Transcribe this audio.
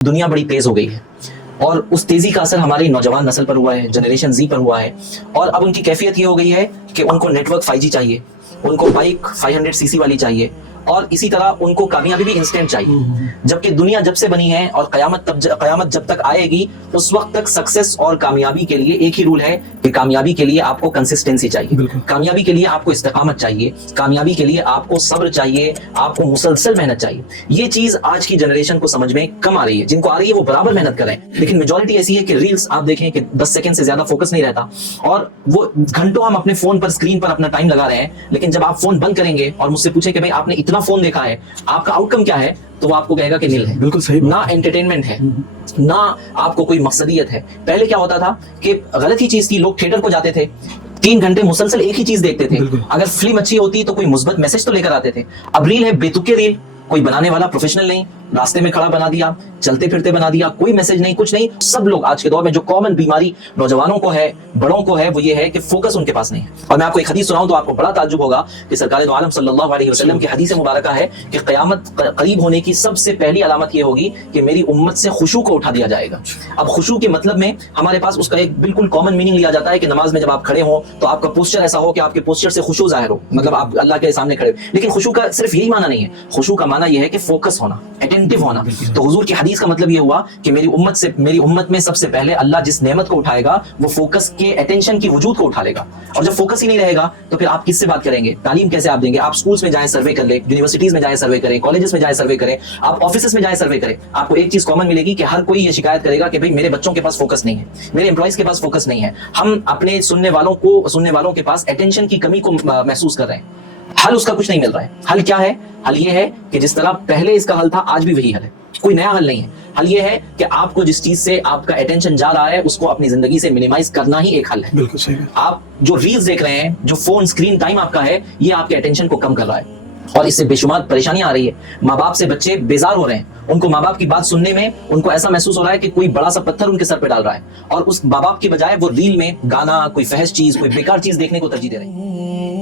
दुनिया बड़ी तेज हो गई है और उस तेजी का असर हमारी नौजवान नस्ल पर हुआ है, जनरेशन जी पर हुआ है। और अब उनकी कैफियत ये हो गई है कि उनको नेटवर्क 5G चाहिए, उनको बाइक 500 सीसी वाली चाहिए और इसी तरह उनको कामयाबी भी इंस्टेंट चाहिए। जबकि दुनिया जब से बनी है और कयामत जब तक आएगी उस वक्त तक सक्सेस और कामयाबी के लिए एक ही रूल है कि कामयाबी के लिए आपको कंसिस्टेंसी चाहिए, कामयाबी के लिए आपको इस्तिकामत चाहिए, कामयाबी के लिए आपको सब्र चाहिए, आपको मुसलसल मेहनत चाहिए। ये चीज आज की जनरेशन को समझ में कम आ रही है। जिनको आ रही है वो बराबर मेहनत कर रहे हैं, लेकिन मेजॉरिटी ऐसी है कि रील्स आप देखें कि 10 सेकंड से ज्यादा फोकस नहीं रहता और वो घंटों हम अपने फोन पर स्क्रीन पर अपना टाइम लगा रहे हैं। लेकिन जब आप फोन बंद करेंगे और मुझसे पूछे कि भाई आपने इतना फोन देखा है, आपका आउटकम क्या है, तो वो आपको कहेगा कि नील है। बिल्कुल सही। ना एंटरटेनमेंट है, ना आपको कोई मकसदियत है। पहले क्या होता था कि गलत ही चीज थी, लोग थिएटर को जाते थे, 3 घंटे मुसलसल एक ही चीज देखते थे। अगर फिल्म अच्छी होती तो कोई मुस्बत मैसेज तो लेकर आते थे। अब रील है बेतुके रील, कोई बनाने वाला प्रोफेशनल नहीं, रास्ते में खड़ा बना दिया, चलते फिरते बना दिया, कोई मैसेज नहीं, कुछ नहीं। सब लोग आज के दौर में जो कॉमन बीमारी नौजवानों को है, बड़ों को है, वो ये है कि फोकस उनके पास नहीं है। और मैं आपको एक हदीस सुनाऊं तो आपको बड़ा ताज्जुब होगा कि सरकार दो आलम सल्लल्लाहु अलैहि वसल्लम की हदीस मुबारक है कि क़यामत करीब होने की सबसे पहली अलामत ये होगी कि मेरी उम्मत से खुशू को उठा दिया जाएगा। अब खुशू के मतलब में हमारे पास उसका एक बिल्कुल कॉमन मीनिंग लिया जाता है कि नमाज में जब आप खड़े हो तो आपका पोस्चर ऐसा हो कि आपके पोस्चर से खुशू जाहिर हो, मतलब आप अल्लाह के सामने खड़े हो। लेकिन खुशू का सिर्फ यही माना नहीं है, खुशू का माना यह है कि फोकस होना, अटेंटिव होना। तो हुजूर की हदीस का मतलब ये हुआ कि मेरी उम्मत में सबसे पहले अल्लाह जिस नेमत को उठाएगा वो फोकस के, अटेंशन की वजूद को उठा लेगा। और जब फोकस ही नहीं रहेगा तो फिर आप किससे बात करेंगे, तालीम कैसे आप देंगे? आप स्कूल्स में जाएं सर्वे कर ले, यूनिवर्सिटीज में जाएं सर्वे करें, कॉलेजेस में जाएं सर्वे करें, आप ऑफिसेस में जाएं सर्वे करें, आपको एक चीज कॉमन मिलेगी कि हर कोई ये शिकायत करेगा कि भाई मेरे बच्चों के पास फोकस नहीं है, मेरे एम्प्लॉइज के पास फोकस नहीं है। हम अपने सुनने वालों के पास अटेंशन की कमी को महसूस कर रहे हैं। हल उसका कुछ नहीं मिल रहा है। हल क्या है? हल ये है कि जिस तरह पहले इसका हल था आज भी वही हल है, कोई नया हल नहीं है। हल ये है कि आपको जिस चीज से आपका अटेंशन जा रहा है उसको अपनी जिंदगी से मिनिमाइज करना ही एक हल है। बिल्कुल सही। आप जो रील्स देख रहे हैं, जो फोन स्क्रीन टाइम आपका है, ये आपके अटेंशन को कम कर रहा है और इससे बेशुमार परेशानियां आ रही है। माँ बाप से बच्चे बेजार हो रहे हैं, उनको माँ बाप की बात सुनने में उनको ऐसा महसूस हो रहा है कि कोई बड़ा सा पत्थर उनके सर पे डाल रहा है और उस माँ बाप की बजाय वो रील में गाना, कोई फहश चीज, कोई बेकार चीज देखने को तरजीह दे रहे हैं।